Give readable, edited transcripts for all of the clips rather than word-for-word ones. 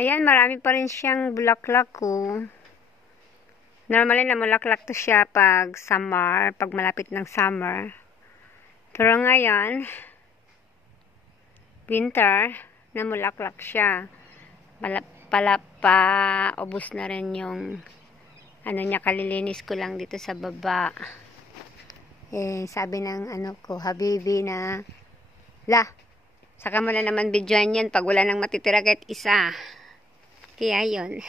Ayan, marami pa rin siyang bulaklak ko. Normally, namulaklak to siya pag summer, pag malapit ng summer. Pero ngayon, winter, namulaklak siya. Ubos na rin yung ano niya, kalilinis ko lang dito sa baba. Sabi ng ko, habibi na, saka mo na naman videoan yan pag wala nang matitira kahit isa. Kaya yun.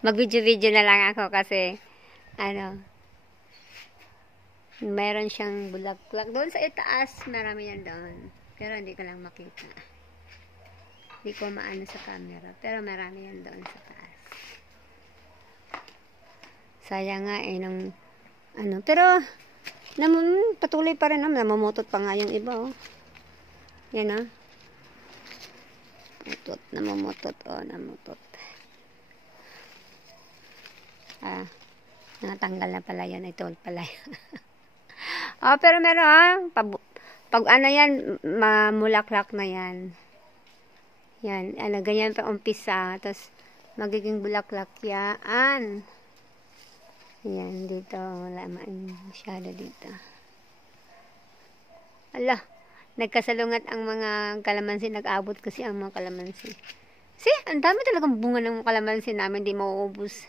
Mag-video-video na lang ako kasi mayroon siyang bulaklak. Doon sa itaas, marami yan doon. Pero hindi ko lang makita. Hindi ko maano sa camera. Pero marami yan doon sa taas. Sayang nga pero patuloy pa rin, namumutot pa nga yung iba, oh. Yan, namumutot, namutot. Natanggal na pala yan. Ito pala yan. Pero meron, pag yan, mamulaklak na yan. Yan, ganyan pa umpisa. Tapos, magiging bulaklak yan. Yan, dito. Wala masyado dito. Nagkasalungat ang mga kalamansi. Nag-abot kasi ang mga kalamansi. See, ang dami talagang bunga ng kalamansi namin. Di mauubos.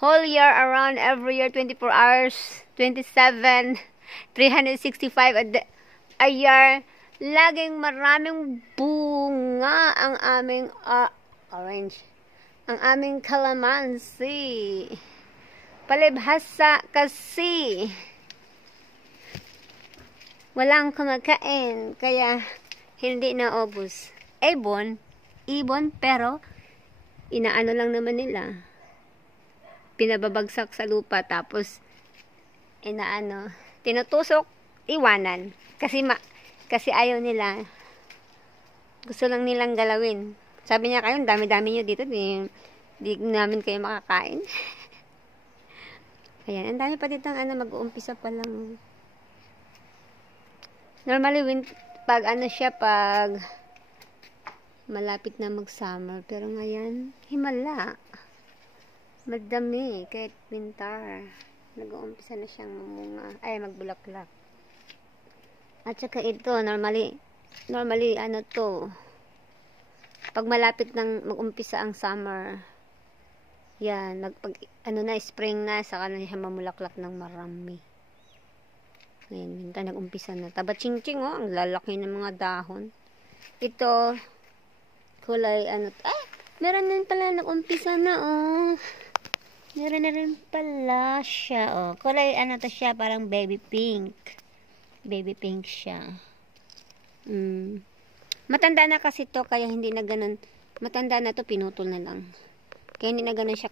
Whole year around, every year, 24 hours, 27, 365 a year. Laging maraming bunga ang aming orange. Ang aming kalamansi. Palibhasa kasi walang kumakain, kaya hindi naubos. Ibon, pero inaano lang naman nila. Pinababagsak sa lupa, tapos tinutusok, iwanan. Kasi ayaw nila. Gusto lang nilang galawin. Sabi niya, kayo, dami-dami nyo dito, di namin kayo makakain. Ayan, ang dami pa dito mag-uumpisa pa lang. Normally, pag pag malapit na mag-summer, pero ngayon, himala. Madami, kahit winter. Nag-uumpisa na siyang magbulaklak. At saka ito, normally, pag malapit nang mag-umpisa ang summer, yan, spring na, saka na siya mamulaklak ng marami. Ngayon, winter, nag-umpisa na. Taba-ching-ching, ang lalaki ng mga dahon. Ito, kulay, meron din pala, nag-umpisa na, Meron na rin pala siya, kulay, siya, parang baby pink. Baby pink siya. Matanda na kasi to, kaya hindi na ganun. Matanda na to, pinutol na lang. Kaya hindi na ganun siya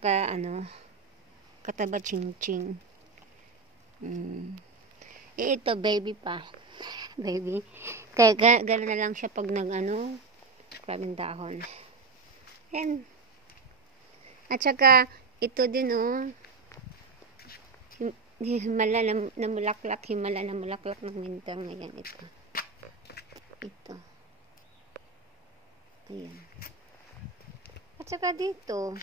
kataba ching-ching. Ito, baby pa. Baby. Kaya ganun na lang siya pag maraming dahon. Yan. At saka, ito din, himala na mulaklak ng winter ngayon. Ito. Ayan. At saka dito,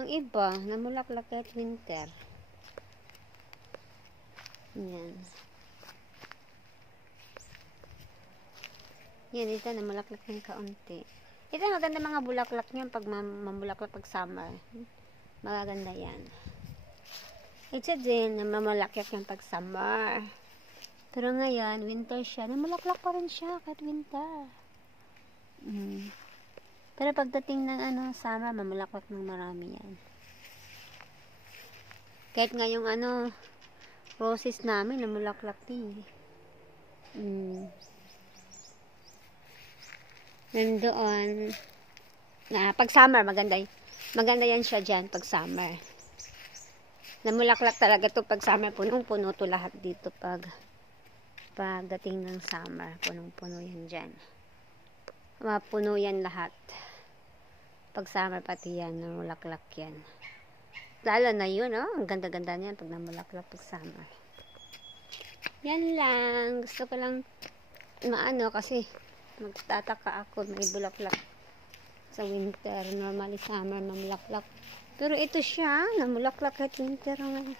ang iba, namulaklak kahit winter. Ayan. Yan, dito namulaklak ng kaunti. Ito, maganda mga bulaklak niyan pag mamulaklak pag summer. Magaganda yan. Ito din, namamulaklak yung pag summer. Pero ngayon, winter siya. Namulaklak pa rin siya kahit winter. Pero pagdating ng summer, mamulaklak ng marami yan. Kahit ngayong roses namin, namulaklak din. Nandoon. Pag summer, maganda yan siya dyan pag summer. Namulaklak talaga to pag summer. Punong-puno to lahat dito pagdating ng summer. Punong-puno yan dyan. Mapuno yan lahat. Pag summer pati yan, namulaklak yan. Lalo na yun, ang ganda-ganda niyan pag namulaklak pag summer. Yan lang. Gusto ko lang kasi magtataka ako, may bulaklak sa winter. Normally summer namulaklak. Pero ito siya, namulaklak kahit winter ngayon.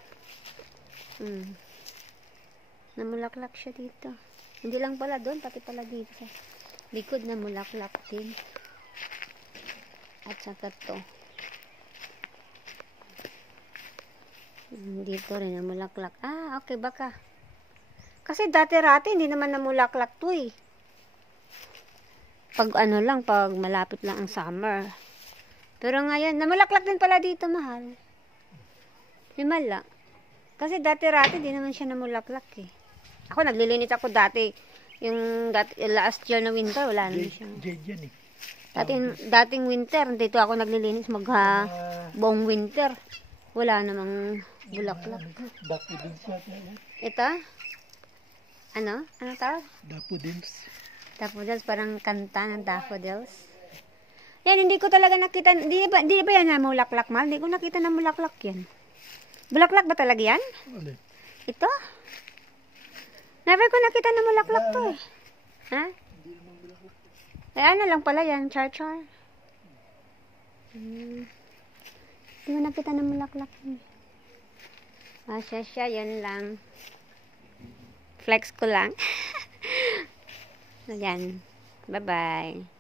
Namulaklak siya dito. Hindi lang pala doon, pati pala dito sa likod namulaklak din. At saka to. Dito rin namulaklak. Ah, okay, baka. Kasi dati-rati hindi naman namulaklak to eh. Pag ano lang, pag malapit lang ang summer. Pero ngayon, namulaklak din pala dito, mahal. Himala. Kasi dati-rati hindi naman siya namulaklak eh. Ako, naglilinis ako dati. Yung last year na winter, wala naman siya. Yan eh. Dating winter, dito ako naglilinis buong winter. Wala namang bulaklak. Daffodils yata yan. Ito? Ano? Ano tawag? Daffodils. Daffodils, parang kanta ng daffodils. Yan, hindi ko talaga nakita. Di ba yan na mulaklak, mahal? Hindi ko nakita na mulaklak yan. Bulaklak ba talaga yan? Ano? Ito? Never ko nakita na mulaklak to eh. Ha? Eh, ano lang pala yan? Char-char. Hindi ko nakita na mulaklak yan. Siya, yun lang. Flex ko lang. Ayan. Bye-bye.